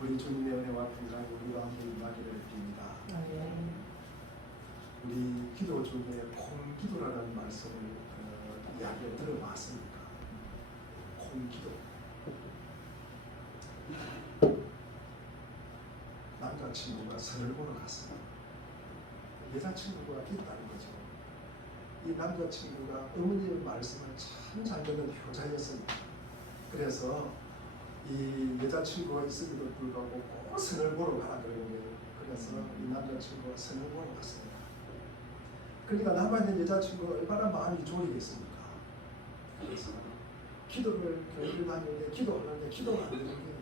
우리 주님의 은혜와 평강이 우리와 함께 임하기를 빕니다. 우리 기도 중에 콩기도라는 말씀을 이야기를 들어봤습니까? 콩기도. 남자친구가 선을 보러 갔습니다. 여자친구가 있다는 거죠. 이 남자친구가 어머니의 말씀을 참 잘 듣는 효자였습니다. 그래서 이 여자친구가 있음에도 불구하고 꼭 선을 보러 가라 그러는 거예요. 그래서 이 남자친구가 선을 보러 갔습니다. 그러니까 남아있는 여자친구가 얼마나 마음이 졸이겠습니까? 그래서 기도를 교회를 다니는데 기도하는데 기도가 안 되는 거예요.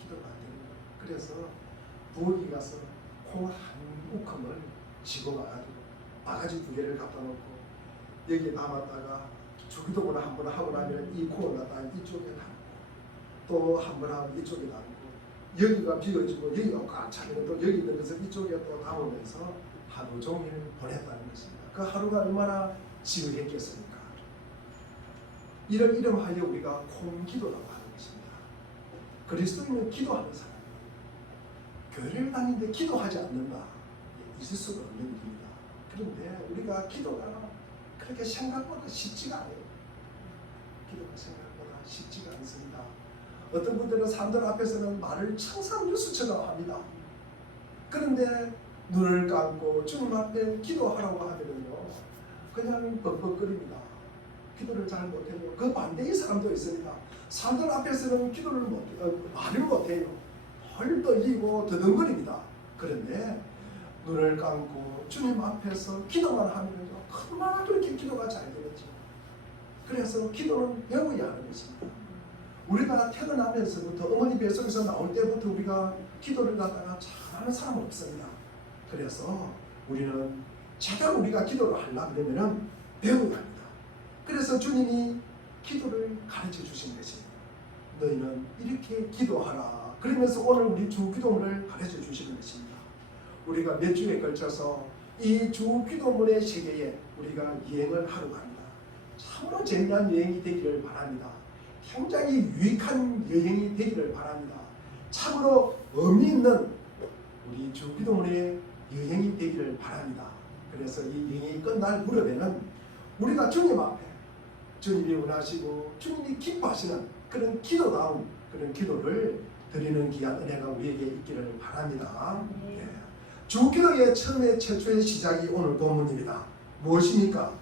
기도가 안 되는 거예요. 그래서 부엌에 가서 콩 한 우컴을 지고 와가지고 바가지 2개를 갖다 놓고 여기에 담았다가 주기도문을 한 번 하고 나면 이 콩을 갖다가 이쪽에 담고 또 한 번 하면 이쪽에 담고 여기가 비어지고 여기가 꽉 차면 또 여기 있는 것을 이쪽에 또 담으면서 하루 종일 보냈다는 것입니다. 그 하루가 얼마나 지루했겠습니까? 이를 이름하여 우리가 콩기도라고 하는 것입니다. 그리스도인은 기도하는 사람, 교회를 다니는데 기도하지 않는다, 있을 수가 없는 일입니다. 그런데 우리가 기도가 그렇게 생각보다 쉽지가 않아요. 기도가 생각보다 쉽지가 않습니다. 어떤 분들은 사람들 앞에서는 말을 청산유수처럼 합니다. 그런데 눈을 감고 주님 앞에 기도하라고 하면은요, 그냥 벅벅거립니다. 기도를 잘 못해요. 그 반대의 사람도 있습니다. 사람들 앞에서는 기도를 말을 못해요. 헐 떨리고 더듬거립니다. 그런데 눈을 감고 주님 앞에서 기도만 하면요, 얼마나 그렇게 기도가 잘 되는지. 그래서 기도는 배워야 하는 것입니다. 우리가 태어나면서부터 어머니 뱃속에서 나올 때부터 우리가 기도를 갖다가 잘하는 사람은 없습니다. 그래서 우리는 제대로 우리가 기도를 하려고 그러면 배워야 합니다. 그래서 주님이 기도를 가르쳐 주신 것입니다. 너희는 이렇게 기도하라. 그러면서 오늘 우리 주기도문을 가르쳐 주시는 것입니다. 우리가 몇 주에 걸쳐서 이 주기도문의 세계에 우리가 여행을 하러 갑니다. 참으로 재미난 여행이 되기를 바랍니다. 굉장히 유익한 여행이 되기를 바랍니다. 참으로 의미 있는 우리 주기도문의 여행이 되기를 바랍니다. 그래서 이 여행이 끝날 무렵에는 우리가 주님 앞에 주님이 원하시고 주님이 기뻐하시는 그런 기도다운 그런 기도를 드리는 귀한 은혜가 우리에게 있기를 바랍니다. 네. 주기도의 최초의 시작이 오늘 본문입니다. 무엇입니까?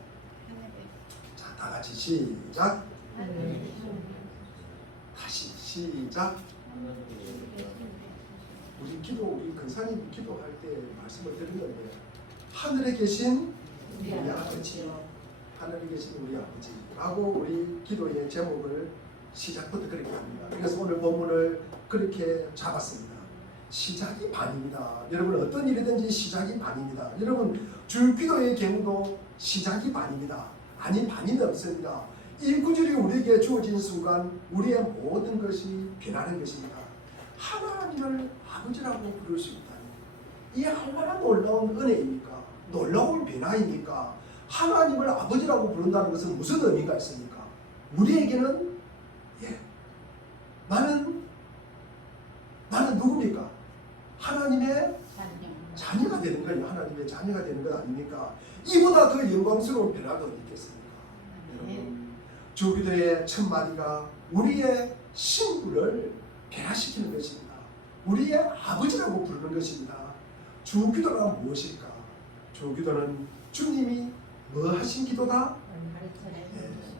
자, 다 같이 시작. 다시 시작. 우리 근사님 기도할 때 말씀을 드렸는데, 하늘에 계신 우리 아버지, 하늘에 계신 우리 아버지라고 우리 기도의 제목을 시작부터 그렇게 합니다. 그래서 오늘 본문을 그렇게 잡았습니다. 시작이 반입니다. 여러분, 어떤 일이든지 시작이 반입니다. 여러분, 주기도의 경우도 시작이 반입니다. 아니, 반이 없습니다. 이 구절이 우리에게 주어진 순간 우리의 모든 것이 변하는 것입니다. 하나님을 아버지라고 부를 수 있다니, 이 얼마나 놀라운 은혜입니까? 놀라운 변화입니까? 하나님을 아버지라고 부른다는 것은 무슨 의미가 있습니까? 우리에게는 나는 누굽니까? 하나님의 자녀가 되는 거예요. 하나님의 자녀가 되는 것 아닙니까? 이보다 더 영광스러운 변화가 어디 있겠습니까? 여러분, 주기도의 첫 마디가 우리의 신분을 변화시키는 것입니다. 우리의 아버지라고 부르는 것입니다. 주기도란 무엇일까? 주기도는 주님이 뭐 하신 기도다?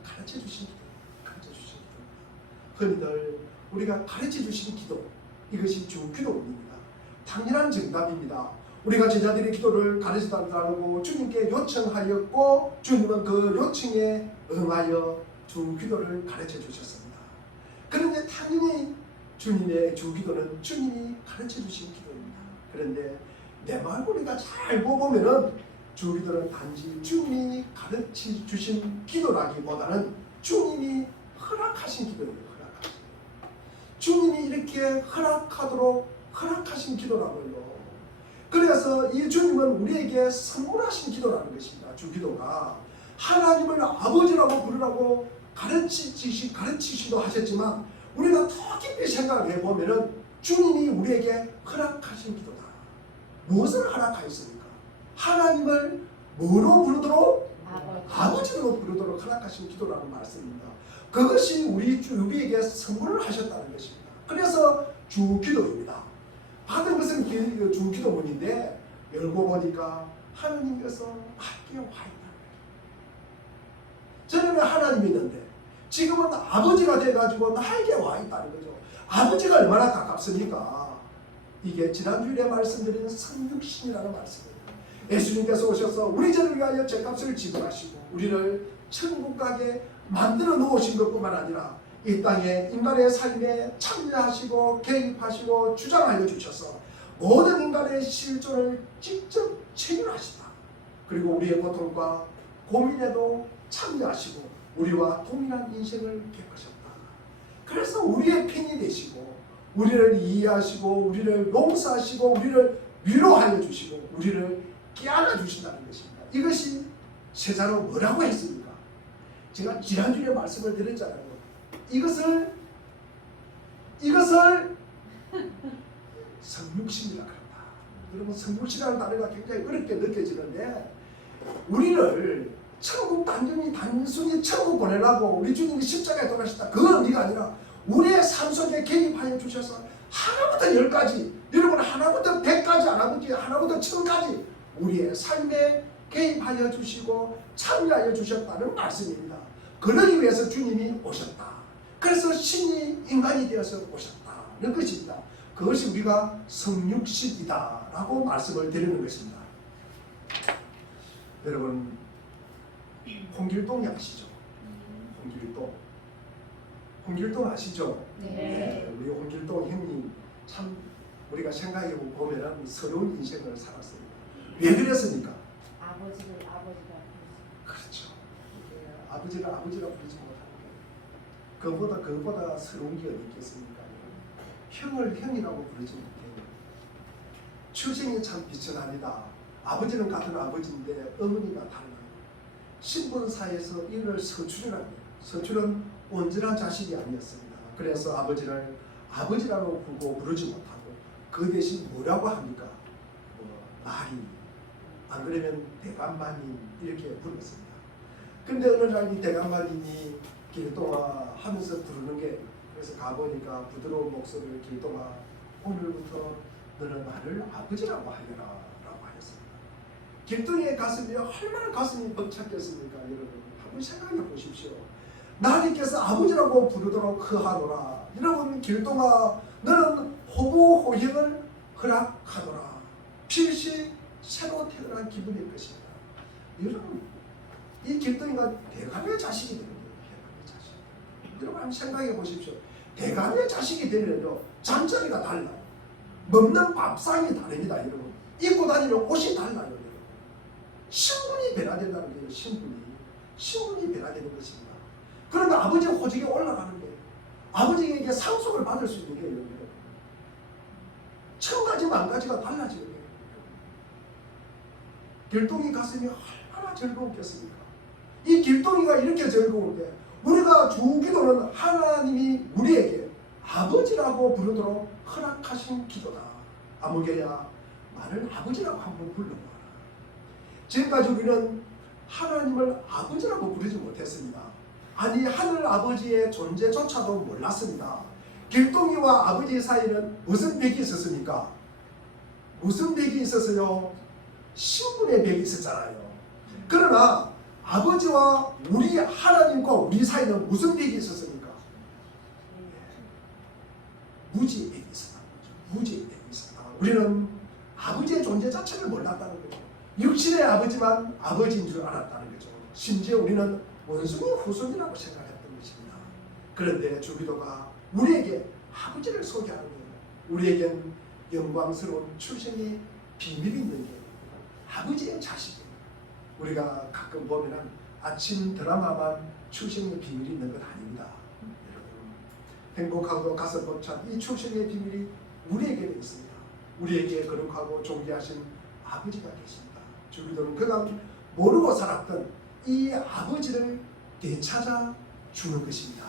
가르쳐 주신 기도. 가르쳐 주신 기도입니다. 흔히들 우리가 가르쳐 주신 기도, 이것이 주기도입니다. 당연한 정답입니다. 우리가 제자들의 기도를 가르쳐 달라고 주님께 요청하였고, 주님은 그 요청에 응하여 주기도를 가르쳐 주셨습니다. 그런데 당연히 주님의 주기도는 주님이 가르쳐 주신 기도입니다. 그런데 내 말고리가 잘 보면은 주기도는 단지 주님이 가르쳐 주신 기도라기보다는 주님이 허락하신 기도예요. 주님이 이렇게 허락하도록 허락하신 기도라고요. 그래서 이 주님은 우리에게 선물하신 기도라는 것입니다. 주기도가 하나님을 아버지라고 부르라고 가르치시도 하셨지만, 우리가 더 깊이 생각해 보면은 주님이 우리에게 허락하신 기도다. 무엇을 허락하였습니까? 하나님을 뭐로 부르도록? 아버지로 부르도록 허락하신 기도라는 말씀입니다. 그것이 우리에게 선물을 하셨다는 것입니다. 그래서 주기도입니다. 받은 것은 주기도문인데 열고 보니까 하나님께서 함께 와 있다. 저는 하나님이 있는데 지금은 아버지가 돼가지고 나에게 와 있다는 거죠. 아버지가 얼마나 가깝습니까? 이게 지난주에 말씀드린 성육신이라는 말씀입니다. 예수님께서 오셔서 우리 죄를 위하여 죄값을 지불하시고 우리를 천국 가게 만들어 놓으신 것뿐만 아니라 이 땅에 인간의 삶에 참여하시고 개입하시고 주장하여 주셔서 모든 인간의 실존을 직접 체결하시다. 그리고 우리의 고통과 고민에도 참여하시고 우리와 동일한 인생을 겪으셨다. 그래서 우리의 편이 되시고 우리를 이해하시고 우리를 용서하시고 우리를 위로하여 주시고 우리를 깨안아 주신다는 것입니다. 이것이 세자로 뭐라고 했습니까? 제가 지난주에 말씀을 드렸잖아요. 이것을 성육신이라고 합니다. 여러분 성육신이라는 단어가 굉장히 어렵게 느껴지는데 우리를 천국 단순히 천국 보내려고 우리 주님이 십자가에 돌아가셨다. 그건 의미가 아니라 우리의 삶 속에 개입하여 주셔서 하나부터 10가지 여러분 하나부터 100까지 하나부터 1000까지 우리의 삶에 개입하여 주시고 참여하여 주셨다는 말씀입니다. 그러기 위해서 주님이 오셨다. 그래서 신이 인간이 되어서 오셨다는 것입니다. 그것이 우리가 성육신이다 라고 말씀을 드리는 것입니다. 여러분 홍길동이 아시죠? 홍길동 아시죠? 네. 우리 홍길동 형님 참 우리가 생각해 보면 서러운 인생을 살았습니다. 왜 그랬습니까? 아버지가 그렇죠. 아버지가 부르지 못하는 게 그보다 서러운 게 어디 있겠습니까? 형을 형이라고 부르지 못해요. 출생이 참 비천합니다. 아버지는 같은 아버지인데 어머니가 달라요. 신분사에서 이를 서출이라고 해요. 서출은 온전한 자식이 아니었습니다. 그래서 아버지를 아버지라고 부르지 못하고 그 대신 뭐라고 합니까? 마리, 안 그러면 대감마님 이렇게 부르었습니다. 근데 어느 날 이 대감마님이 길동아 하면서 부르는 게 그래서 가보니까 부드러운 목소리를 길동아 오늘부터 너는 나를 아버지라고 하여라 라고 하였습니다. 길동이의 가슴이 얼마나 가슴이 벅찼겠습니까? 여러분 한번 생각해 보십시오. 나님께서 아버지라고 부르도록 허하노라. 여러분 길동아 너는 호부호형을 허락하노라. 필시 새로 태어난 기분일 것입니다. 여러분 이 길동이가 대감의 자식이 되는 거예요. 대감의 자식. 여러분 한번 생각해 보십시오. 대감의 자식이 되면요 잠자리가 달라요. 먹는 밥상이 다릅니다. 여러분 입고 다니는 옷이 달라요. 여러분. 신분이 변화된다는 거예요. 신분이 변화되는 것입니다. 그러면 아버지 호적에 올라가는 거예요. 아버지에게 상속을 받을 수 있는 거예요. 여러분. 1000가지 만가지가 달라지는 거예요. 길동이 가슴이 얼마나 즐거웠겠습니까? 이 길동이가 이렇게 즐거운데 우리가 주기도는 하나님이 우리에게 아버지라고 부르도록 허락하신 기도다. 아무개야 나를 아버지라고 한번 불러보아라. 지금까지 우리는 하나님을 아버지라고 부르지 못했습니다. 아니 하늘 아버지의 존재조차도 몰랐습니다. 길동이와 아버지 사이에는 무슨 벽이 있었습니까? 무슨 벽이 있었어요? 신분의 벽이 있었잖아요. 그러나 아버지와 우리 하나님과 우리 사이는 무슨 벽이 있었습니까? 무지의 벽이 있었다는 거죠. 무지의 벽이 있었다. 우리는 아버지의 존재 자체를 몰랐다는 거죠. 육신의 아버지만 아버지인 줄 알았다는 거죠. 심지어 우리는 원숭이 후손이라고 생각했던 것입니다. 그런데 주기도가 우리에게 아버지를 소개하는 거예요. 우리에겐 영광스러운 출생의 비밀이 있는 게 아버지의 자식이에요. 우리가 가끔 보면 아침 드라마만 출생의 비밀이 있는 것 아닙니다. 여러분 행복하고 가슴 벅찬 이 출생의 비밀이 우리에게 있습니다. 우리에게 거룩하고 존귀하신 아버지가 계십니다. 주기도는 그간 모르고 살았던 이 아버지를 되찾아 주는 것입니다.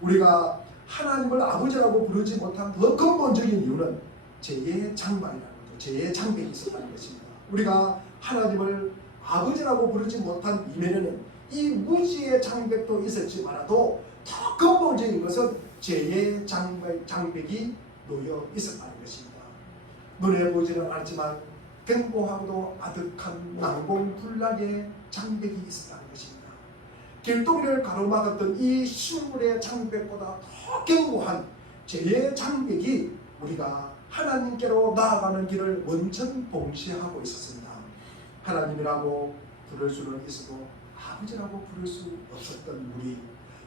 우리가 하나님을 아버지라고 부르지 못한 더 근본적인 이유는 죄의 장막이라는 거죠. 죄의 장벽이 있었다는 것입니다. 우리가 하나님을 아버지라고 부르지 못한 이면에는 이 무지의 장벽도 있었지만도 더 근본적인 것은 죄의 장벽이 놓여 있었다는 것입니다. 눈에 보이지는 않지만 견고하고도 아득한 난공불락의 장벽이 있었다는 것입니다. 길동이를 가로막았던 이 식물의 장벽보다 더 견고한 죄의 장벽이 우리가 하나님께로 나아가는 길을 원천 봉쇄하고 있었습니다. 하나님이라고 부를 수는 있어도 아버지라고 부를 수 없었던 우리,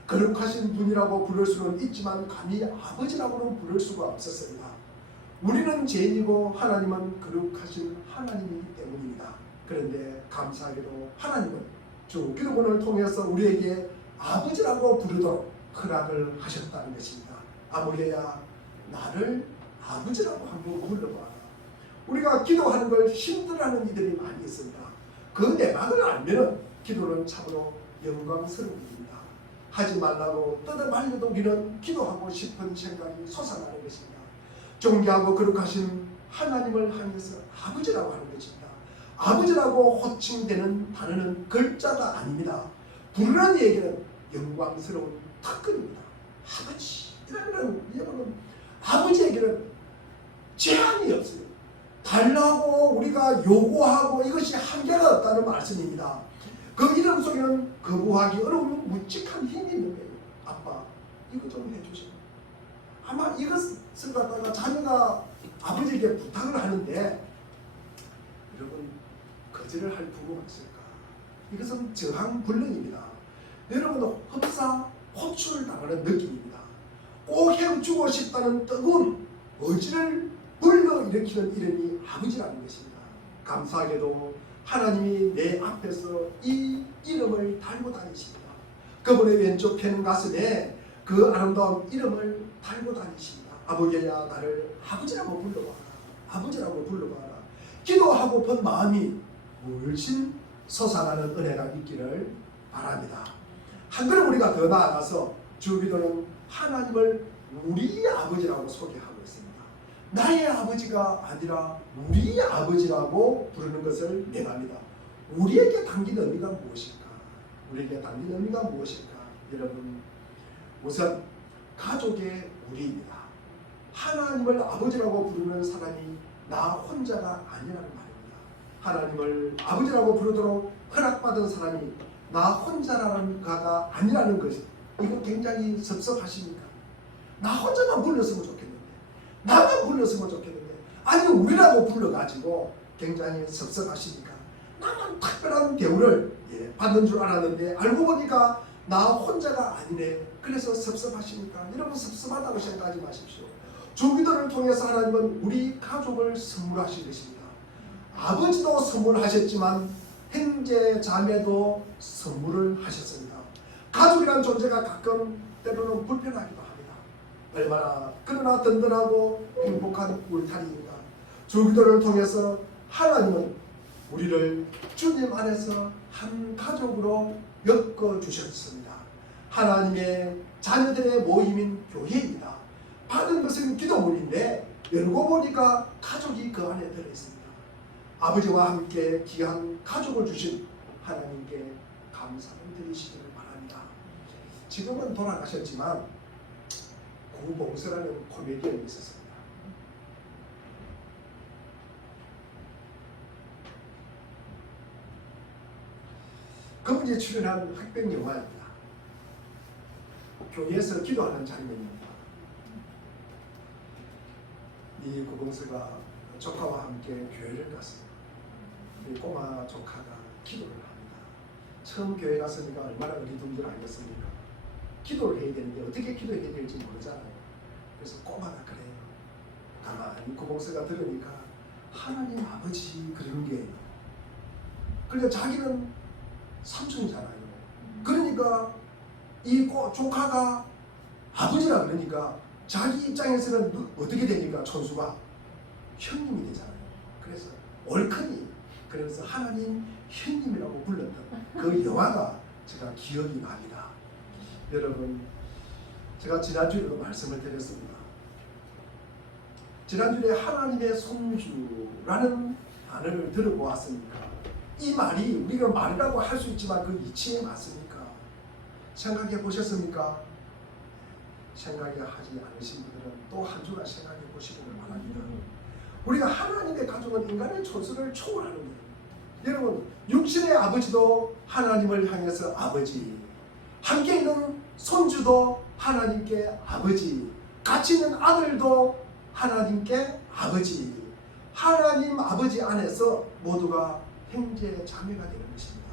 거룩하신 분이라고 부를 수는 있지만 감히 아버지라고는 부를 수가 없었습니다. 우리는 죄인이고 하나님은 거룩하신 하나님이기 때문입니다. 그런데 감사하게도 하나님은 주 기도문을 통해서 우리에게 아버지라고 부르도록 허락을 하셨다는 것입니다. 아무개야 나를 아버지라고 한번 불러봐라. 우리가 기도하는 걸 힘들어하는 이들이 많이 있습니다. 그 내막을 알면 기도는 참으로 영광스러운 일입니다. 하지 말라고 뜯어말려도 우리는 기도하고 싶은 생각이 솟아나는 것입니다. 존귀하고 거룩하신 하나님을 향해서 아버지라고 하는 것입니다. 아버지라고 호칭되는 단어는 글자가 아닙니다. 부르는 얘기는 영광스러운 특권입니다. 아버지라는 이거는 아버지에게는 제한이 없어요. 달라고 우리가 요구하고 이것이 한계가 없다는 말씀입니다. 그 이름 속에는 거부하기 어려운 묵직한 힘이 있는 거예요. 아빠 이거 좀 해주세요. 아마 이것을 갖다가 자녀가 아버지에게 부탁을 하는데 여러분 거절을 할 부모가 있을까? 이것은 저항불능입니다. 여러분 흡사 호출을 당하는 느낌입니다. 꼭 해주고 싶다는 뜨거운 의지를 불러일으키는 이름이 아버지라는 것입니다. 감사하게도 하나님이 내 앞에서 이 이름을 달고 다니십니다. 그분의 왼쪽 편 가슴에 그 아름다운 이름을 달고 다니십니다. 아버지야 나를 아버지라고 불러봐라. 아버지라고 불러봐라. 기도하고픈 마음이 물씬 솟아나는 은혜가 있기를 바랍니다. 한 걸음 우리가 더 나아가서 주기도는 하나님을 우리 아버지라고 소개하고 있습니다. 나의 아버지가 아니라 우리 아버지라고 부르는 것을 내갑니다. 우리에게 담긴 의미가 무엇일까? 우리에게 담긴 의미가 무엇일까? 여러분 우선 가족의 우리입니다. 하나님을 아버지라고 부르는 사람이 나 혼자가 아니라는 말입니다. 하나님을 아버지라고 부르도록 허락받은 사람이 나 혼자라는 가가 아니라는 것이 이거 굉장히 섭섭하십니까? 나 혼자만 불렀으면 좋겠는데 나만 불렀으면 좋겠는데 아니 우리라고 불러가지고 굉장히 섭섭하십니까? 나만 특별한 대우를 받는 줄 알았는데 알고 보니까 나 혼자가 아니네. 그래서 섭섭하십니까? 여러분 섭섭하다고 생각하지 마십시오. 주기도를 통해서 하나님은 우리 가족을 선물하신 것입니다. 아버지도 선물하셨지만 형제 자매도 선물을 하셨습니다. 가족이란 존재가 가끔 때로는 불편하기도 합니다. 얼마나 그러나 든든하고 행복한 울타리입니다. 주기도를 통해서 하나님은 우리를 주님 안에서 한 가족으로 엮어주셨습니다. 하나님의 자녀들의 모임인 교회입니다. 받은 것은 기도문인데 열고 보니까 가족이 그 안에 들어있습니다. 아버지와 함께 귀한 가족을 주신 하나님께 감사를 드리시기를 바랍니다. 지금은 돌아가셨지만 구봉서라는 코미디언이 있었습니다. 그분이 출연한 흑백 영화입니다. 교회에서 기도하는 장면입니다. 이 구봉서가 조카와 함께 교회를 갔습니다. 이 꼬마 조카가 기도를 합니다. 처음 교회 갔으니까 얼마나 어리둥 줄 알겠습니까? 기도를 해야 되는데 어떻게 기도해야 될지 모르잖아요. 그래서 꼬마가 그래요. 가만히 구봉서가 들으니까 하나님 아버지 그런 게 그러니까 자기는 삼촌이잖아요. 그러니까 이 조카가 아버지라 그러니까 자기 입장에서는 어떻게 되니까 천수가 형님이 되잖아요. 그래서 얼큰이 그래서 하나님 형님이라고 불렀던 그 영화가 제가 기억이 납니다. 여러분 제가 지난주에도 말씀을 드렸습니다. 지난주에 하나님의 손주라는 단어를 들어보았으니까 이 말이 우리가 말이라고 할 수 있지만 그 이치에 맞습니까? 생각해 보셨습니까? 생각하지 않으신 분들은 또 한 주간 생각해 보시기를 바랍니다. 우리가 하나님의 가족은 인간의 초석을 초월하는 거예요. 여러분, 육신의 아버지도 하나님을 향해서 아버지, 함께 있는 손주도 하나님께 아버지, 같이 있는 아들도 하나님께 아버지, 하나님 아버지 안에서 모두가 형제 자매가 되는 것입니다.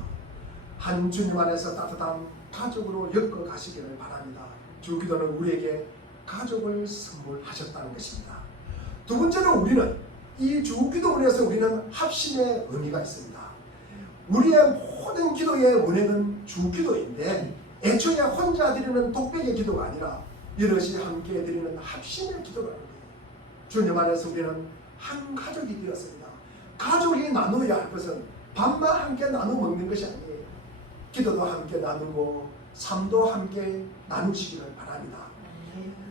한 주님 안에서 따뜻한 가족으로 엮어 가시기를 바랍니다. 주기도는 우리에게 가족을 선물하셨다는 것입니다. 두 번째로 우리는 이 주기도문에서 우리는 합심의 의미가 있습니다. 우리의 모든 기도의 원행은 주기도인데 애초에 혼자 드리는 독백의 기도가 아니라 여럿이 함께 드리는 합심의 기도라는 거예요. 주님 안에서 우리는 한 가족이 되었습니다. 가족이 나누어야 할 것은 밥만 함께 나누어 먹는 것이 아니에요. 기도도 함께 나누고 삶도 함께 나누시기를 바랍니다.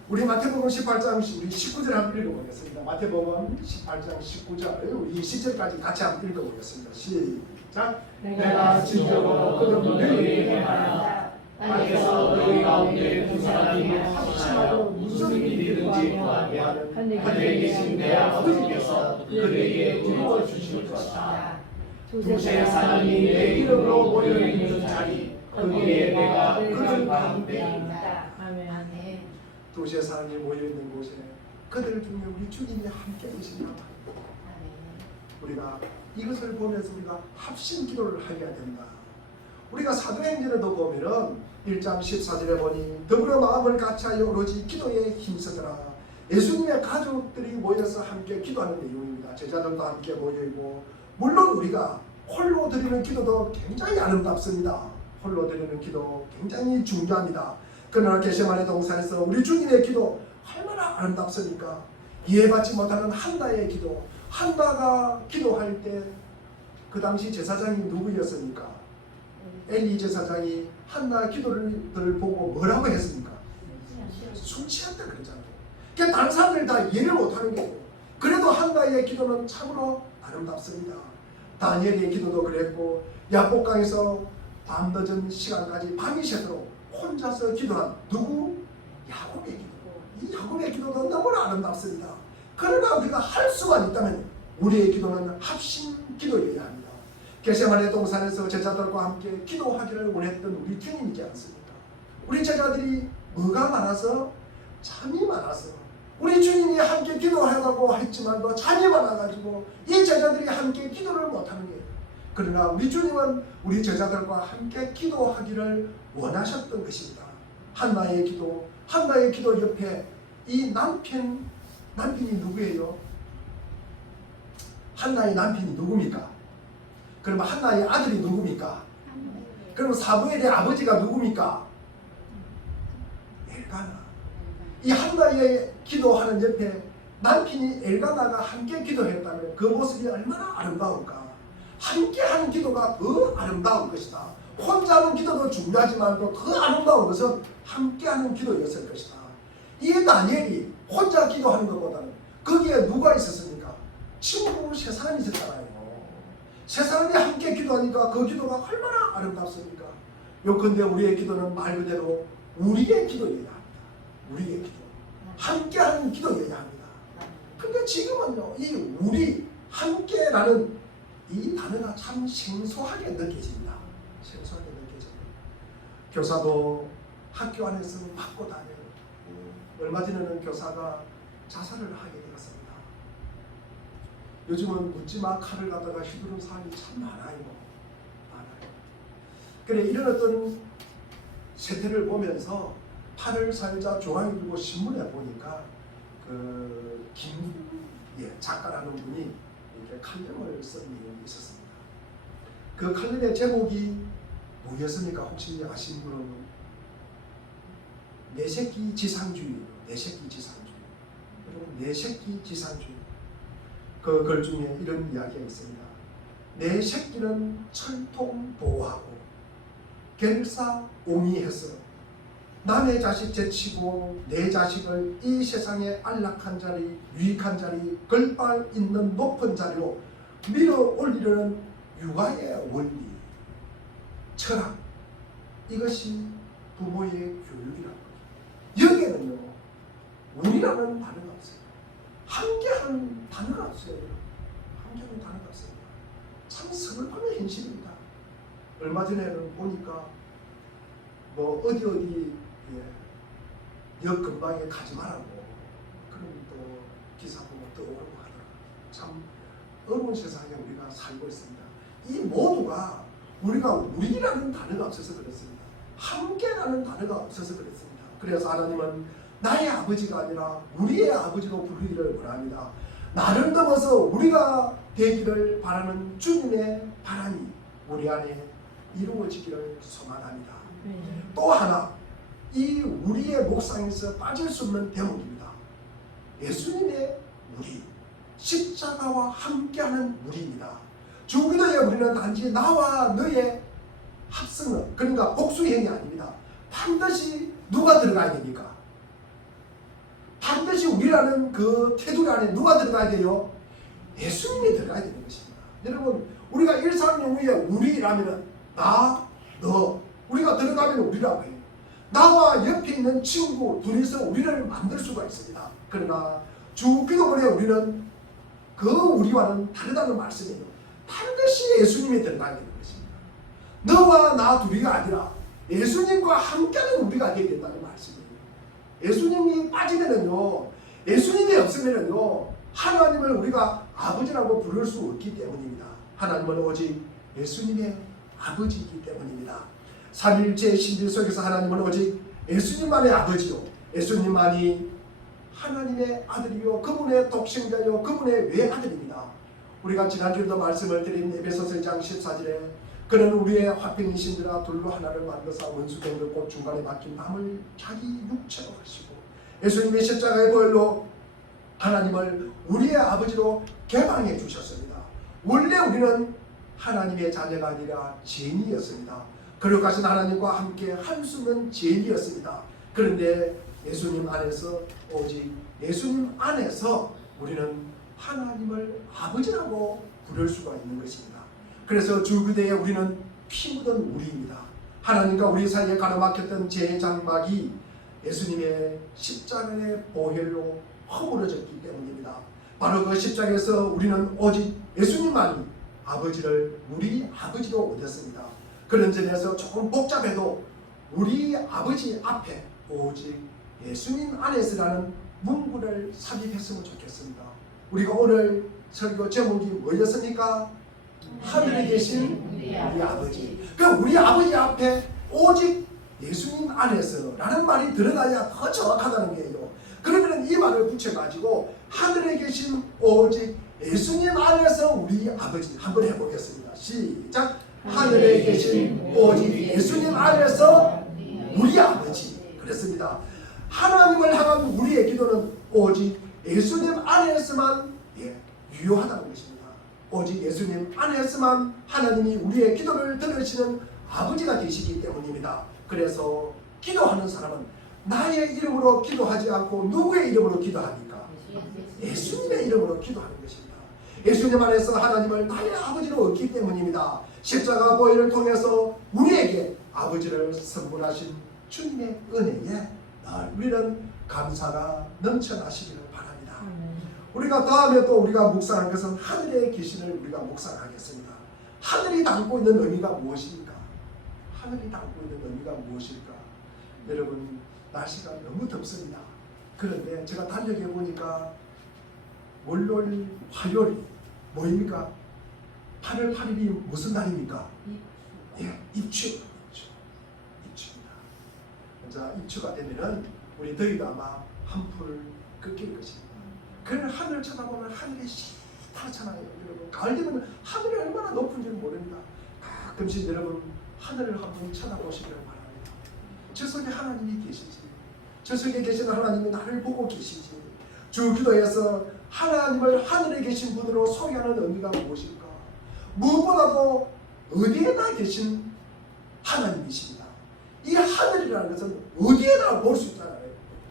우리 마태복음 18장 우리 19절 한번 읽어보겠습니다. 마태복음 18장 19절 20절까지 같이 한번 읽어보겠습니다. 시작. 내가 진정으로 너희에게 말한다. 하나님께서 너희 가운데 두 사람이 합심하여 무슨 일이든지 구하면 하늘에 계신 내 아버지께서 그들에게 이루어 주실 것이다. 두세 사람이 내 이름으로 모여 있는 자리 거기에 내가 그들 가운데 있다. 아멘. 두세 사람이 모여 있는 곳에 그들 중에 우리 주님이 함께 계신다. 우리가 이것을 보면서 우리가 합심 기도를 하여야 된다. 우리가 사도행전에도 보면은 1장 14절에 보니 더불어 마음을 같이하여 오로지 기도에 힘쓰더라. 예수님의 가족들이 모여서 함께 기도하는 내용입니다. 제자들도 함께 모여있고 물론 우리가 홀로 드리는 기도도 굉장히 아름답습니다. 홀로 드리는 기도 굉장히 중요합니다. 그러나 겟세마네 동산에서 우리 주님의 기도 얼마나 아름답습니까? 이해받지 못하는 한나의 기도, 한나가 기도할 때 그 당시 제사장이 누구였습니까? 엘리 제사장이 한나 기도를 보고 뭐라고 했습니까? 술 취했다 그러잖아요. 그러니까 다른 사람들 다 이해를 못하는 거고, 그래도 한나의 기도는 참으로 아름답습니다. 다니엘의 기도도 그랬고, 야복강에서 밤늦은 시간까지 밤이 새도록 혼자서 기도한 누구? 야곱의 기도. 이 야곱의 기도도 너무나 아름답습니다. 그러나 우리가 할 수만 있다면 우리의 기도는 합심 기도여야 합니다. 겟세마네 동산에서 제자들과 함께 기도하기를 원했던 우리 주님이지 않습니까? 우리 제자들이 뭐가 많아서? 잠이 많아서. 우리 주님이 함께 기도하라고 했지만도 잠이 많아가지고 이 제자들이 함께 기도를 못하는 거예요. 그러나 우리 주님은 우리 제자들과 함께 기도하기를 원하셨던 것입니다. 한나의 기도 옆에 이 남편이 누구예요? 한나의 남편이 누굽니까? 그러면 한나의 아들이 누굽니까? 그러면 사무엘의 아버지가 누굽니까? 엘가나. 이 한나의 기도하는 옆에 남편이 엘가나가 함께 기도했다면 그 모습이 얼마나 아름다울까? 함께하는 기도가 더 아름다운 것이다. 혼자 하는 기도도 중요하지만 또 더 아름다운 것은 함께하는 기도였을 것이다. 이 다니엘이 혼자 기도하는 것보다는 거기에 누가 있었습니까? 친구 세 사람이 있었잖아요. 세 사람이 함께 기도하니까 그 기도가 얼마나 아름답습니까? 요컨대 우리의 기도는 말 그대로 우리의 기도여야 합니다. 우리의 기도. 함께하는 기도여야 합니다. 근데 지금은요, 이 우리, 함께라는 이 단어가 참 생소하게 느껴집니다. 생소하게 느껴집니다. 교사도 학교 안에서 맞고 다녀요. 얼마 전에는 교사가 자살을 하게 되었습니다. 요즘은 묻지마 칼을 갖다가 휘두른 사람이 참 많아요. 그래, 이런 어떤 세태를 보면서 8월 4일자 중앙일보 신문에 보니까 그 작가라는 분이 이렇게 칼럼을 쓴 내용이 있었습니다. 그 칼럼의 제목이 뭐였습니까? 혹시 아시는 분은? 내 새끼 지상주의예요. 내 새끼 지상주의. 여러분, 내 새끼 지상주의. 그 글 중에 이런 이야기가 있습니다. 내 새끼는 철통 보호하고 결사 옹이해서 남의 자식 제치고 내 자식을 이 세상의 안락한 자리, 유익한 자리, 걸발 있는 높은 자리로 밀어 올리려는 육아의 원리, 철학, 이것이 부모의 교육이라는 거죠. 여기에는요, 운이라는 단어가 없어요. 함께하는 단어가 없어요. 함께하는 단어가 없어요. 참 서글픈 현실입니다. 얼마 전에는 보니까 뭐 어디 역 근방에 가지 말라고 그런 또 기사 보고 떠오르고 하더라. 참 어려운 세상에 우리가 살고 있습니다. 이 모두가 우리가 우리라는 단어가 없어서 그렇습니다. 함께라는 단어가 없어서 그렇습니다. 그래서 하나님은 나의 아버지가 아니라 우리의 아버지로 부르기를 원합니다. 나를 넘어서 우리가 되기를 바라는 주님의 바람이 우리 안에 이루어지기를 소망합니다. 또 하나, 이 우리의 묵상에서 빠질 수 없는 대목입니다. 예수님의 우리, 십자가와 함께하는 우리입니다. 주기도에 우리는 단지 나와 너의 합성어, 그러니까 복수행이 아닙니다. 반드시 누가 들어가야 됩니까? 반드시 우리라는 그 테두리 안에 누가 들어가야 돼요? 예수님이 들어가야 되는 것입니다. 여러분, 우리가 일상용의 우리라면 나, 너, 우리가 들어가면 우리라고 해요. 나와 옆에 있는 친구 둘이서 우리를 만들 수가 있습니다. 그러나 주기도문에 우리는 그 우리와는 다르다는 말씀이에요. 반드시 예수님이 들어가야 되는 것입니다. 너와 나 둘이가 아니라 예수님과 함께하는 우리가 되어야 된다는 말씀이에요. 예수님이 빠지면은요, 예수님이 없으면은요, 하나님을 우리가 아버지라고 부를 수 없기 때문입니다. 하나님은 오직 예수님의 아버지이기 때문입니다. 삼일째 신비 속에서 하나님은 오직 예수님만의 아버지요, 예수님만이 하나님의 아들이요, 그분의 독생자요, 그분의 외아들입니다. 우리가 지난주에도 말씀을 드린 에베소서 1장 14절에 그는 우리의 화평이신지라 둘로 하나를 만드사 원수된 것 중간에 박힌 남을 자기 육체로 하시고 예수님의 십자가의 보혈로 하나님을 우리의 아버지로 개방해 주셨습니다. 원래 우리는 하나님의 자녀가 아니라 죄인이었습니다. 거룩하신 하나님과 함께 할 수 없는 죄인이었습니다. 그런데 예수님 안에서, 오직 예수님 안에서 우리는 하나님을 아버지라고 부를 수가 있는 것입니다. 그래서 주기도에 우리는 피 묻은 우리입니다. 하나님과 우리 사이에 가로막혔던 죄의 장막이 예수님의 십자가의 보혈로 허물어졌기 때문입니다. 바로 그 십자가에서 우리는 오직 예수님만이 아버지를 우리 아버지로 얻었습니다. 그런 점에서 조금 복잡해도 우리 아버지 앞에 오직 예수님 안에서라는 문구를 삽입했으면 좋겠습니다. 우리가 오늘 설교 제목이 뭐였습니까? 하늘에 계신 우리 아버지. 그 우리 아버지 앞에 오직 예수님 안에서 라는 말이 드러나야 더 정확하다는 거예요. 그러면 이 말을 붙여가지고 하늘에 계신 오직 예수님 안에서 우리 아버지 한번 해보겠습니다. 시작. 하늘에 계신 오직 예수님 안에서 우리 아버지. 그렇습니다. 하나님을 향한 우리의 기도는 오직 예수님 안에서만 유효하다는 것입니다. 오직 예수님 안에서만 하나님이 우리의 기도를 들으시는 아버지가 되시기 때문입니다. 그래서 기도하는 사람은 나의 이름으로 기도하지 않고 누구의 이름으로 기도합니까? 예수님의 이름으로 기도하는 것입니다. 예수님 안에서 하나님을 나의 아버지로 얻기 때문입니다. 십자가 보혈을 통해서 우리에게 아버지를 선물하신 주님의 은혜에 우리는 감사가 넘쳐나시기를 바랍니다. 우리가 다음에 또 우리가 묵상할 것은 하늘의 계시를 우리가 묵상하겠습니다. 하늘이 담고 있는 의미가 무엇입니까? 하늘이 담고 있는 의미가 무엇일까? 여러분, 날씨가 너무 덥습니다. 그런데 제가 달력에 보니까 월요일, 화요일 뭐입니까? 8월 8일이 무슨 날입니까? 입추. 입추입니다. 자, 입추가 되면은 우리 더위가 아마 한풀 꺾일 것입니다. 그런 하늘을 쳐다보면 하늘이 시원하잖아요. 여러분, 가을 되면 하늘이 얼마나 높은지 모릅니다. 가끔씩 여러분 하늘을 한번 쳐다보시기를 바랍니다. 저 속에 하나님이 계시지. 저 속에 계신 하나님이 나를 보고 계시지. 주기도에서 하나님을 하늘에 계신 분으로 소개하는 의미가 무엇일까? 무엇보다도 어디에나 계신 하나님이십니다. 이 하늘이라는 것은 어디에나 볼 수 있잖아요.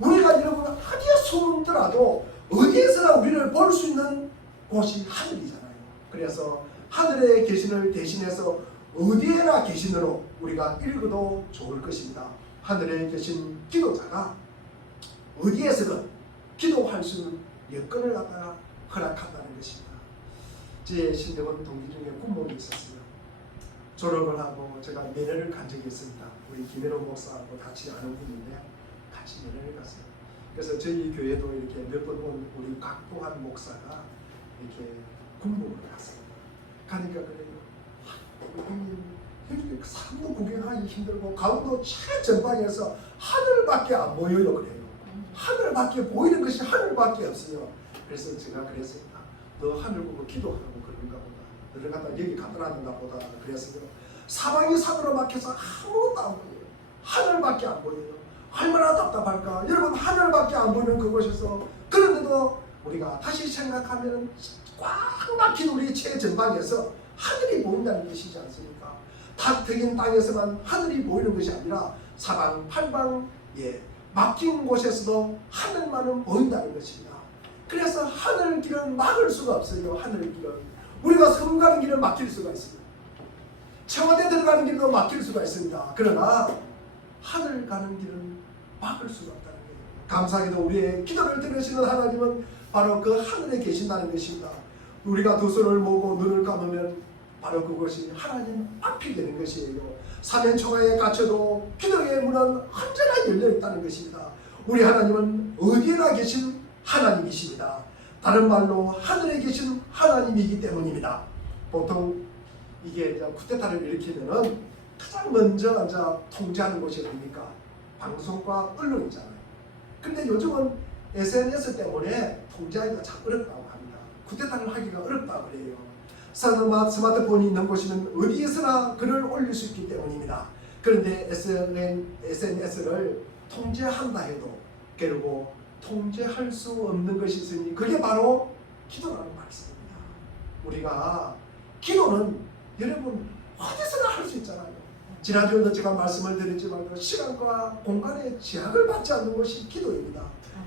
우리가 여러분 어디에 숨더라도 어디에서나 우리를 볼 수 있는 곳이 하늘이잖아요. 그래서 하늘에 계신을 대신해서 어디에나 계신으로 우리가 읽어도 좋을 것입니다. 하늘에 계신 기도자가 어디에서든 기도할 수 있는 여건을 갖다가 허락한다는 것입니다. 제 신대원 동기 중에 군목이 있었어요. 졸업을 하고 제가 면회를 간 적이 있습니다. 우리 김혜로 목사하고 같이 아는 분인데 같이 면회를 갔어요. 그래서 저희 교회도 이렇게 몇 번 온 우리 각동한 목사가 이렇게 군목을 갔습니다. 가니까 그래요. 형님, 산도 구경하기 힘들고 강도 최전방에서 하늘밖에 안 보여요. 그래요. 하늘밖에 보이는 것이 하늘밖에 없어요. 그래서 제가 그랬습니다. 너 하늘 보고 기도하고 그런가 보다. 너를 갖다 여기 갖다 놨는가 보다. 그랬어요. 사방이 산으로 막혀서 아무것도 안 보여요. 하늘밖에 안 보여요. 얼마나 답답할까. 여러분 하늘밖에 안 보이는 그곳에서 그런데도 우리가 다시 생각하면 꽉 막힌 우리 최전방에서 하늘이 보인다는 것이지 않습니까? 탁 트인 땅에서만 하늘이 보이는 것이 아니라 사방 팔방에 막힌 곳에서도 하늘만은 보인다는 것입니다. 그래서 하늘 길은 막을 수가 없어요. 하늘 길은 우리가 섬 가는 길은 막힐 수가 있습니다. 청와대 들어가는 길도 막힐 수가 있습니다. 그러나 하늘 가는 길은 막을 수가 없다는 거예요. 감사하게도 우리의 기도를 들으시는 하나님은 바로 그 하늘에 계신다는 것입니다. 우리가 두 손을 모으고 눈을 감으면 바로 그것이 하나님 앞이 되는 것이에요. 사면초가에 갇혀도 기도의 문은 언제나 열려 있다는 것입니다. 우리 하나님은 어디에나 계신 하나님이십니다. 다른 말로 하늘에 계신 하나님이기 때문입니다. 보통 이게 쿠데타를 일으키면은 가장 먼저 통제하는 곳이 어디입니까? 방송과 언론이잖아요. 근데 요즘은 SNS 때문에 통제하기가 참 어렵다고 합니다. 쿠데타를 하기가 어렵다고 그래요. 스마트폰이 있는 곳이면 어디에서나 글을 올릴 수 있기 때문입니다. 그런데 SNS를 통제한다 해도 결국 통제할 수 없는 것이 있으니 그게 바로 기도라는 말씀입니다. 우리가 기도는 여러분 어디서나 할 수 있잖아요. 지난주에도 제가 말씀을 드렸지만 시간과 공간의 제약을 받지 않는 것이 기도입니다.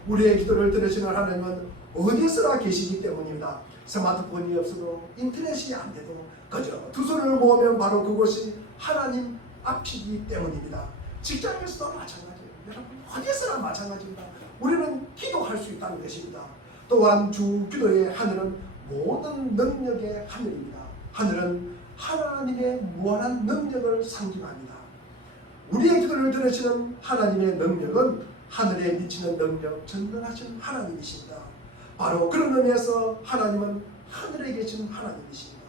우리의 기도를 들으시는 하나님은 어디서나 계시기 때문입니다. 스마트폰이 없어도 인터넷이 안 돼도 그저 두 손을 모으면 바로 그곳이 하나님 앞이기 때문입니다. 직장에서도 마찬가지예요. 여러분 어디서나 마찬가지입니다. 우리는 기도할 수 있다는 것입니다. 또한 주 기도의 하늘은 모든 능력의 하늘입니다. 하늘은 하나님의 무한한 능력을 상징합니다. 우리의 기도를 들으시는 하나님의 능력은 하늘에 미치는 능력, 전능하신 하나님이십니다. 바로 그런 의미에서 하나님은 하늘에 계신 하나님이십니다.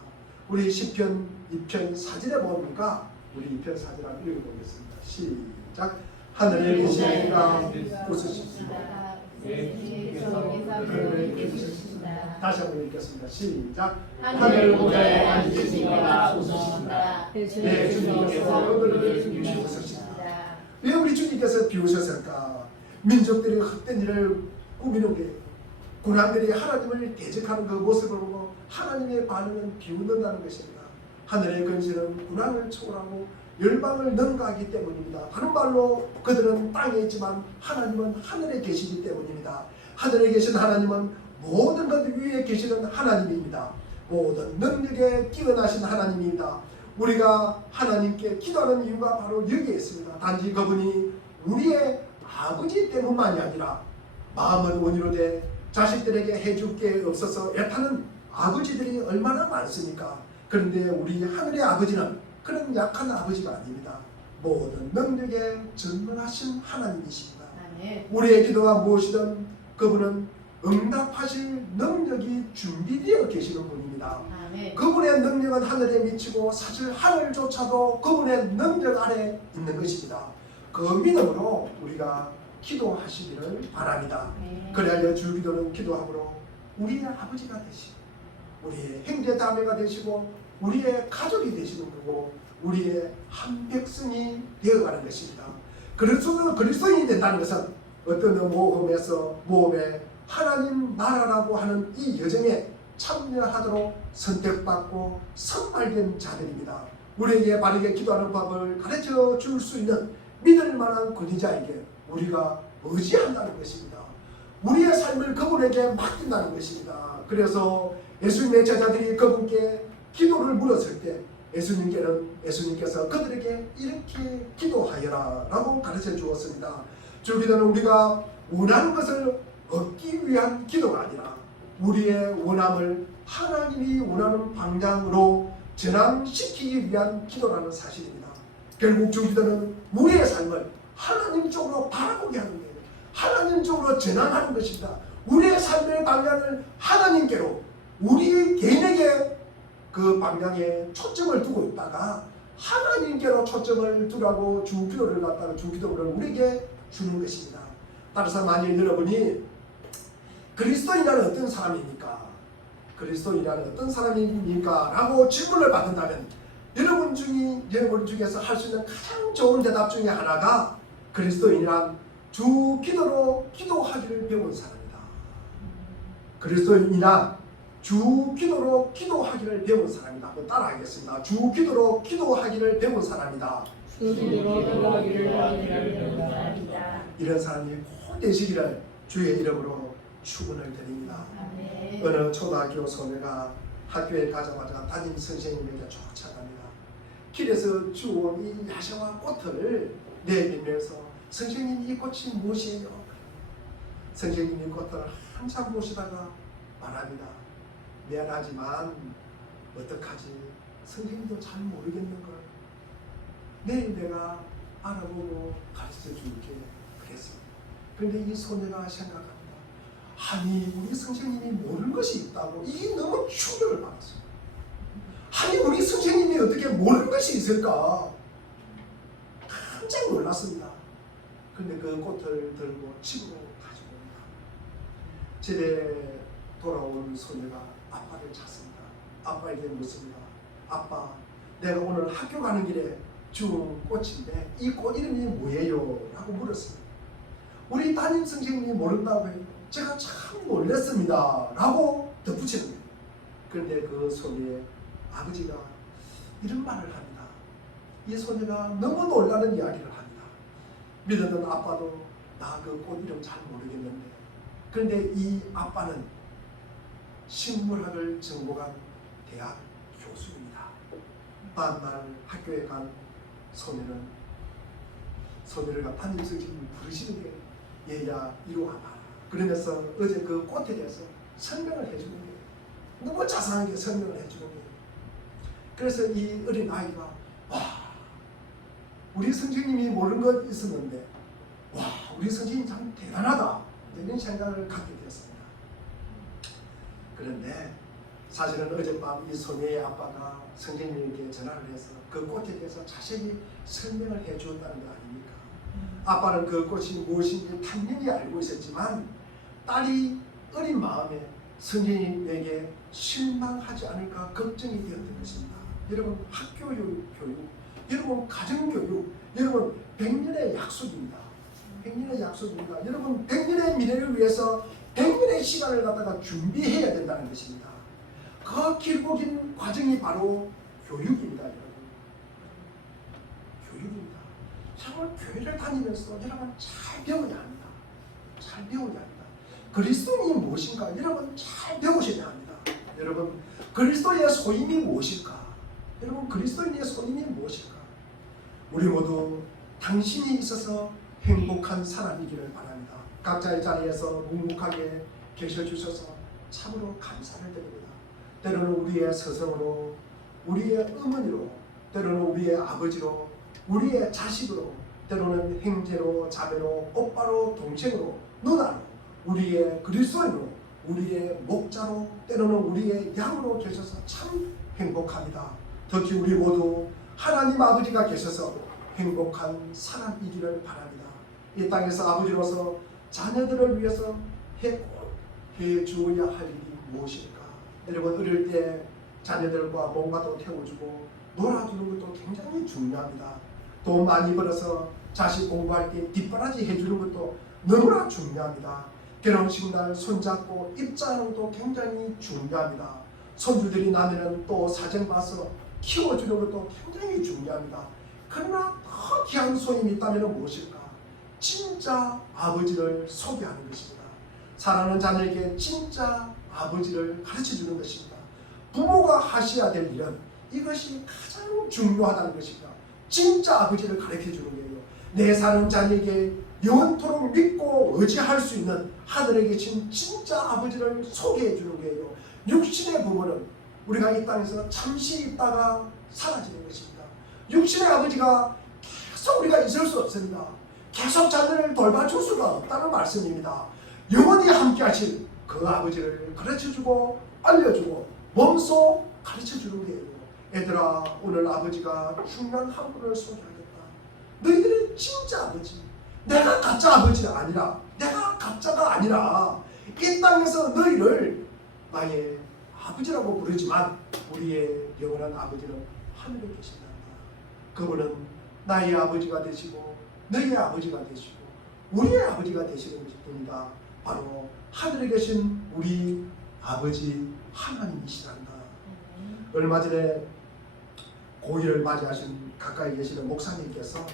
우리 시편 2편 4절에 보니까 우리 2편 4절 한번 읽어보겠습니다. 시작. 하늘에 계신 이가 웃으십시다. 다시 한번 읽겠습니다. 시작. 하늘 보좌에 앉으신 이가 웃으신다. 내 주님께서 그들을 비우셨습니다. 왜 우리 주님께서 비우셨을까? 민족들이 헛된 일을 꾸미는 게 군왕들이 하나님을 대적하는 그 모습을 보고 하나님의 반응은 비웃는다는 것입니다. 하늘의 근시는 군왕을 초월하고 열방을 능가하기 때문입니다. 다른 말로 그들은 땅에 있지만 하나님은 하늘에 계시기 때문입니다. 하늘에 계신 하나님은 모든 것 위에 계시는 하나님입니다. 모든 능력에 뛰어나신 하나님입니다. 우리가 하나님께 기도하는 이유가 바로 여기에 있습니다. 단지 그분이 우리의 아버지 때문만이 아니라 마음은 원이로되 자식들에게 해줄 게 없어서 애타는 아버지들이 얼마나 많습니까? 그런데 우리 하늘의 아버지는 그런 약한 아버지가 아닙니다. 모든 능력에 전능하신 하나님이십니다. 우리의 기도가 무엇이든 그분은 응답하실 능력이 준비되어 계시는 분입니다. 그분의 능력은 하늘에 미치고 사실 하늘조차도 그분의 능력 아래 있는 것입니다. 그 믿음으로 우리가 기도하시기를 바랍니다. 그래야 주기도는 기도함으로 우리의 아버지가 되시고 우리의 형제자매가 되시고 우리의 가족이 되시는 거고 우리의 한 백성이 되어가는 것입니다. 그리스도인이 된다는 것은 어떤 모험에 하나님 나라라고 하는 이 여정에 참여하도록 선택받고 선발된 자들입니다. 우리에게 바르게 기도하는 법을 가르쳐 줄 수 있는 믿을 만한 권위자에게 우리가 의지한다는 것입니다. 우리의 삶을 그분에게 맡긴다는 것입니다. 그래서 예수님의 제자들이 그분께 기도를 물었을 때 예수님께서 그들에게 이렇게 기도하여라 라고 가르쳐 주었습니다. 주기도는 우리가 원하는 것을 얻기 위한 기도가 아니라 우리의 원함을 하나님이 원하는 방향으로 전환시키기 위한 기도라는 사실입니다. 결국 주기도는 우리의 삶을 하나님 쪽으로 바라보게 하는 거예요. 하나님 쪽으로 전환하는 것입니다. 우리의 삶의 방향을 하나님께로, 우리 개인에게 그 방향에 초점을 두고 있다가 하나님께로 초점을 두라고 주기도를 갖다가 주기도를 우리에게 주는 것입니다. 따라서 만일 여러분이 그리스도인이라는 어떤 사람입니까? 그리스도인이라는 어떤 사람입니까? 라고 질문을 받는다면 여러분 중에서 할 수 있는 가장 좋은 대답 중에 하나가 그리스도인이란 주 기도로 기도하기를 배운 사람이다. 그리스도인이란 주 기도로 기도하기를 배운 사람이다. 한번 따라하겠습니다. 주 기도로 기도하기를 배운 사람이다. 이런 사람이 꼭 되시기를 주의 이름으로 축원을 드립니다. 어느 초등학교 소녀가 학교에 가자마자 담임 선생님에게 쫓아갑니다. 길에서 주운 이 야생화 꽃을 내밀면서 선생님, 이 꽃이 무엇이에요? 선생님이 꽃을 한참 보시다가 말합니다. 미안하지만 어떡하지? 선생님도 잘 모르겠는걸. 내일 내가 알아보고 가르쳐 줄게 그랬습니다. 그런데 이 소녀가 생각합니다. 아니, 우리 선생님이 모르는 것이 있다고. 이게 너무 충격을 받았어요. 아니, 우리 선생님이 어떻게 모르는 것이 있을까? 깜짝 놀랐습니다. 근데 그 꽃을 들고 집으로 가지고 옵니다. 집에 돌아온 소녀가 아빠를 찾습니다. 아빠에게 묻습니다. 아빠, 내가 오늘 학교 가는 길에 주운 꽃인데 이 꽃 이름이 뭐예요? 라고 물었습니다. 우리 담임 선생님이 모른다고 해요. 제가 참 놀랐습니다. 라고 덧붙이는 거예요. 그런데 그 소녀의 아버지가 이런 말을 합니다. 이 소녀가 너무 놀라는 이야기를 합니다. 믿었던 아빠도 나 그 꽃 이름 잘 모르겠는데, 그런데 이 아빠는 식물학을 전공한 대학 교수입니다. 다음날 학교에 간 소녀를 담임 선생님이 부르시는데, 얘야 이리 와봐. 그러면서 어제 그 꽃에 대해서 설명을 해주는 거예요. 너무 자세하게 설명을 해주는 거예요. 그래서 이 어린 아이가 와, 우리 선생님이 모르는 것 있었는데 와, 우리 선생님 참 대단하다 이런 생각을 갖게 되었습니다. 그런데 사실은 어젯밤 이 소녀의 아빠가 선생님에게 전화를 해서 그 꽃에 대해서 자세히 설명을 해주었다는 거 아닙니까? 아빠는 그 꽃이 무엇인지 당연히 알고 있었지만 딸이 어린 마음에 선생님에게 실망하지 않을까 걱정이 되었던 것입니다. 여러분, 학교 교육, 여러분 가정교육, 여러분 100년의 약속입니다. 100년의 약속입니다. 여러분 100년의 미래를 위해서 100년의 시간을 갖다가 준비해야 된다는 것입니다. 그 길고 긴 과정이 바로 교육입니다. 여러분, 교육입니다. 정말 교회를 다니면서 여러분 잘 배워야 합니다. 잘 배워야 합니다. 그리스도인이 무엇인가 여러분 잘 배우셔야 합니다. 여러분, 그리스도의 소임이 무엇일까? 여러분, 그리스도인의 소임이 무엇일까? 우리 모두 당신이 있어서 행복한 사람이기를 바랍니다. 각자의 자리에서 묵묵하게 계셔주셔서 참으로 감사를 드립니다. 때로는 우리의 스승으로, 우리의 어머니로, 때로는 우리의 아버지로, 우리의 자식으로, 때로는 형제로, 자매로, 오빠로, 동생으로, 누나로, 우리의 그리스도인으로, 우리의 목자로, 때로는 우리의 양으로 계셔서 참 행복합니다. 특히 우리 모두 하나님 아버지가 계셔서 행복한 사람이기를 바랍니다. 이 땅에서 아버지로서 자녀들을 위해서 해주어야 할 일이 무엇일까? 여러분, 어릴 때 자녀들과 뭔가도 태워주고 놀아주는 것도 굉장히 중요합니다. 돈 많이 벌어서 자식 공부할 때 뒷바라지 해주는 것도 너무나 중요합니다. 결혼식 날 손잡고 입장하는 것도 굉장히 중요합니다. 손주들이 나면은 또 사정 봐서 키워주는 것도 굉장히 중요합니다. 그러나 더 귀한 손님이 있다면 무엇일까? 진짜 아버지를 소개하는 것입니다. 사랑하는 자녀에게 진짜 아버지를 가르쳐주는 것입니다. 부모가 하셔야 될 일은 이것이 가장 중요하다는 것입니다. 진짜 아버지를 가르쳐주는 거예요. 내 사는 자녀에게 영원토록 믿고 의지할 수 있는 하늘에 계신 진짜 아버지를 소개해 주는 거예요. 육신의 부모는 우리가 이 땅에서 잠시 있다가 사라지는 것입니다. 육신의 아버지가 계속 우리가 있을 수 없습니다. 계속 자녀를 돌봐줄 수가 없다는 말씀입니다. 영원히 함께 하실 그 아버지를 가르쳐주고 알려주고 몸소 가르쳐주는 거예요. 얘들아, 오늘 아버지가 중요한 한 분을 소개하겠다. 너희들의 진짜 아버지, 내가 가짜 아버지가 아니라, 내가 가짜가 아니라 이 땅에서 너희를 나의 아버지라고 부르지만 우리의 영원한 아버지는 하늘에 계신다. 그분은 나의 아버지가 되시고 너희의 아버지가 되시고 우리의 아버지가 되시는 분이다. 바로 하늘에 계신 우리 아버지 하나님이시란다. 얼마 전에 고일을 맞이하신 가까이 계시는 목사님께서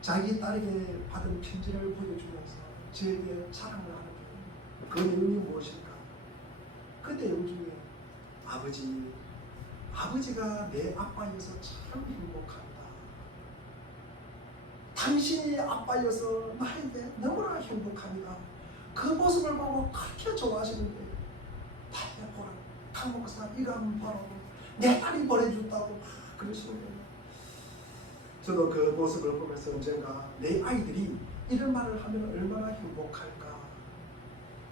자기 딸에게 받은 편지를 보여주면서 저에게 자랑을 하는 거예요. 그 내용이 무엇일까? 그 내용 중에 아버지가 내 아빠여서 참 행복합니다. 당신이 아빠여서 나에게 너무나 행복합니다. 그 모습을 보고 그렇게 좋아하시는데 달려보라, 강 목사 이거 한번 보라고, 내 딸이 보내줬다고 그러시는 거예요. 저도 그 모습을 보면서 언젠가 내 아이들이 이런 말을 하면 얼마나 행복할까.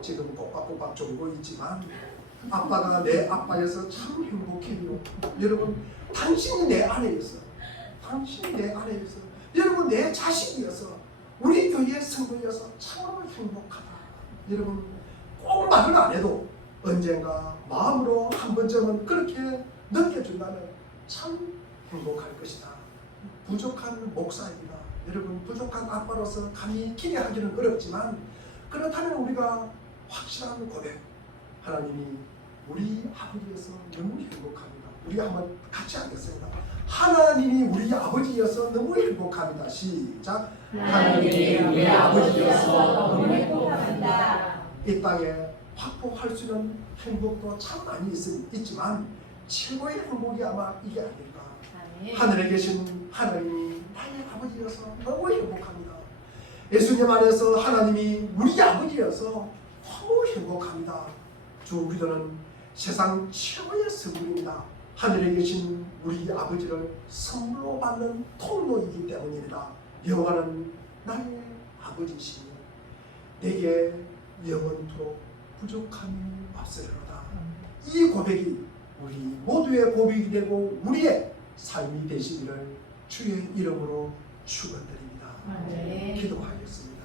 지금 꼬박꼬박 졸고 있지만 아빠가 내 아빠여서 참 행복해요. 여러분, 당신이 내 아내였어. 당신이 내 아내였어. 여러분, 내 자식이어서 우리 교회의 성도여서 참으로 행복하다. 여러분, 꼭 말을 안 해도 언젠가 마음으로 한 번쯤은 그렇게 느껴준다면 참 행복할 것이다. 부족한 목사입니다. 여러분, 부족한 아빠로서 감히 기대하기는 어렵지만 그렇다면 우리가 확실한 고백, 하나님이 우리 아버지여서 너무 행복합니다. 우리 한번 같이 하겠습니다. 하나님이 우리 아버지여서 너무 행복합니다. 시작. 하나님이 우리 아버지여서 너무 행복합니다. 이 땅에 확보할 수 있는 행복도 참 많이 있지만 최고의 행복이 아마 이게 아닐까. 하늘에 계신 하나님이 나의 아버지여서 너무 행복합니다. 예수님 안에서 하나님이 우리 아버지여서 너무 행복합니다. 주 우리들은 세상 최고의 선물입니다. 하늘에 계신 우리 아버지를 선물로 받는 통로이기 때문입니다. 여호와는 나의 아버지시니 내게 영원토록 부족함이 없으리로다. 이 고백이 우리 모두의 고백이 되고 우리의 삶이 되시기를 주의 이름으로 축원드립니다. 네. 기도하겠습니다.